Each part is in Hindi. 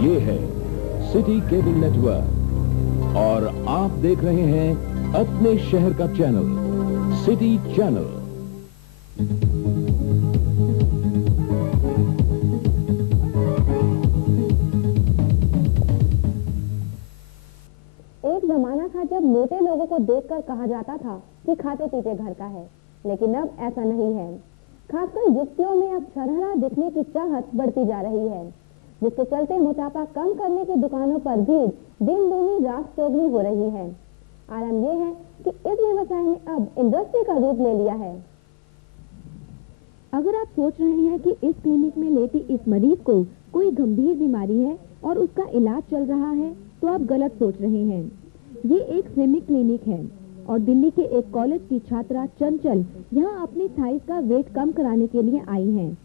ये है सिटी केबल नेटवर्क और आप देख रहे हैं अपने शहर का चैनल सिटी चैनल। एक जमाना था जब मोटे लोगों को देखकर कहा जाता था कि खाते पीते घर का है, लेकिन अब ऐसा नहीं है। खासकर युवतियों में अब छरहरा दिखने की चाहत बढ़ती जा रही है, जिसके चलते मोटापा कम करने की दुकानों पर भीड़ दिन दूनी रात चौगनी हो रही है। आलम यह है कि इस व्यवसाय ने अब इंडस्ट्री का रूप ले लिया है। अगर आप सोच रहे हैं कि इस क्लिनिक में लेटी इस मरीज को कोई गंभीर बीमारी है और उसका इलाज चल रहा है, तो आप गलत सोच रहे हैं। ये एक स्लिमिंग क्लिनिक है और दिल्ली के एक कॉलेज की छात्रा चंचल यहाँ अपनी थाइस का वेट कम कराने के लिए आई हैं।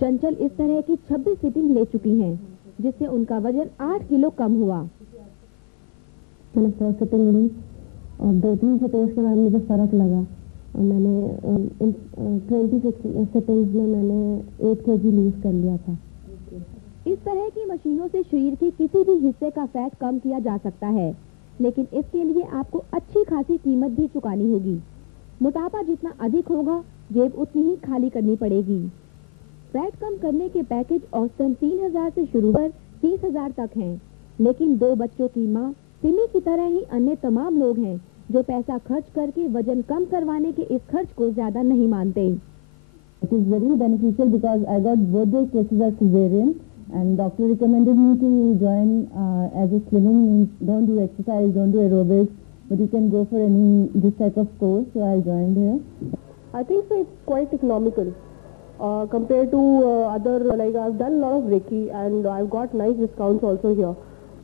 चंचल इस तरह की 26 सिटिंग ले चुकी हैं, जिससे उनका वजन 8 किलो कम हुआ। मैंने 100 सिटिंग ली और 2-3 सिटिंग्स के बाद मुझे फर्क लगा और मैंने 26 सिटिंग्स में मैंने 8 kg लूज कर लिया था। इस तरह की मशीनों से शरीर के किसी भी हिस्से का फैट कम किया जा सकता है, लेकिन इसके लिए आपको अच्छी खासी कीमत भी चुकानी होगी। मोटापा जितना अधिक होगा, जेब उतनी ही खाली करनी पड़ेगी। फैट कम करने के पैकेज औसतन 3000 से शुरू कर 30,000 तक हैं, लेकिन 2 बच्चों की मां सिमी की तरह ही अन्य तमाम लोग हैं जो पैसा खर्च करके वजन कम करवाने के इस खर्च को ज्यादा नहीं मानते। It is very beneficial because I got both the cases as cesarean and doctor recommended me to join as a slimming. Don't do exercise, don't do aerobics, but you can go for this type of course. So I joined here. I think so it's quite economical compared to other, like I've done a lot of Reiki and I've got nice discounts also here.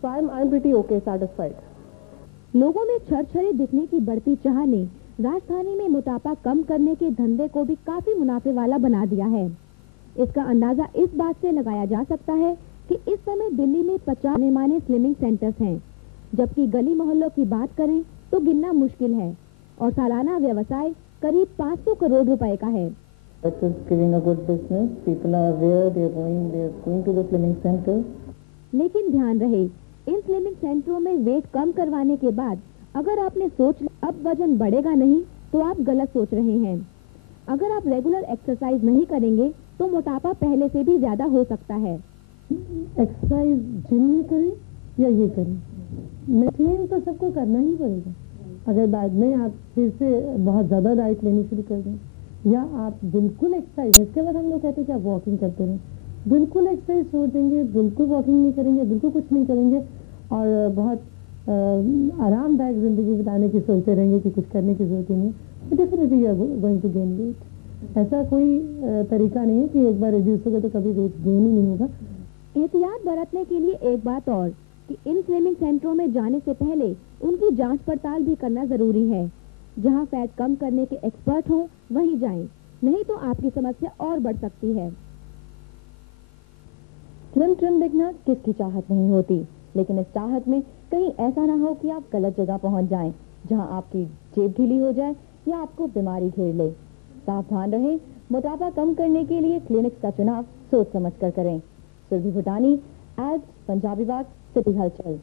So I'm pretty okay, satisfied. लोगों में छरछरे दिखने की बढ़ती चाह ने राजधानी में मोटापा कम करने के धंधे को भी काफी मुनाफे वाला बना दिया है। इसका अंदाजा इस बात से लगाया जा सकता है कि इस समय दिल्ली में 50 माने स्लिमिंग सेंटर्स हैं, जबकि गली मोहल्लों की बात करें तो गिनना मुश्किल है और सालाना व्यवसाय करीब 500 करोड़ रुपए का है। It is giving a good business. People are aware. They are going to the slimming center. लेकिन ध्यान रहे, इन स्लिमिंग सेंटरों में वेट कम करवाने के बाद अगर आपने सोच अब वजन बढ़ेगा नहीं, तो आप गलत सोच रहे हैं। अगर आप रेगुलर एक्सरसाइज नहीं करेंगे तो मोटापा पहले से भी ज्यादा हो सकता है। एक्सरसाइज जिम में करें या ये करें, मेंटेन तो सबको करना ही पड़ेगा। अगर बाद में आप फिर से बहुत ज़्यादा डाइट लेनी शुरू कर दें या आप बिल्कुल एक्सरसाइज, इसके बाद हम लोग कहते हैं कि आप वॉकिंग करते रहें, बिल्कुल एक्सरसाइज छोड़ देंगे, बिल्कुल वॉकिंग नहीं करेंगे, बिल्कुल कुछ नहीं करेंगे और बहुत आरामदायक ज़िंदगी बिताने की सोचते रहेंगे कि कुछ करने की जरूरत ही नहीं, तो definitely you are going to gain weight. ऐसा कोई तरीका नहीं है कि एक बार रिड्यूस होगा तो कभी वेट गेन ही नहीं होगा। एहतियात बरतने के लिए एक बात और कि इन स्लिमिंग सेंटरों में जाने से पहले उनकी जांच पड़ताल भी करना जरूरी है। जहां फैट कम करने के एक्सपर्ट हों वहीं जाएं, नहीं तो आपकी समस्या और बढ़ सकती है। स्लिम ट्रिम दिखना किसकी चाहत नहीं होती, लेकिन इस चाहत में कहीं ऐसा ना हो कि आप गलत जगह पहुंच जाएं, जहां आपकी जेब ढीली हो जाए या आपको बीमारी घेर ले। सावधान रहें, मोटापा कम करने के लिए क्लिनिक्स का चुनाव सोच समझ कर करें। सुरभि भुटानी, आज पंजाबी बाग, सिटी हलचल।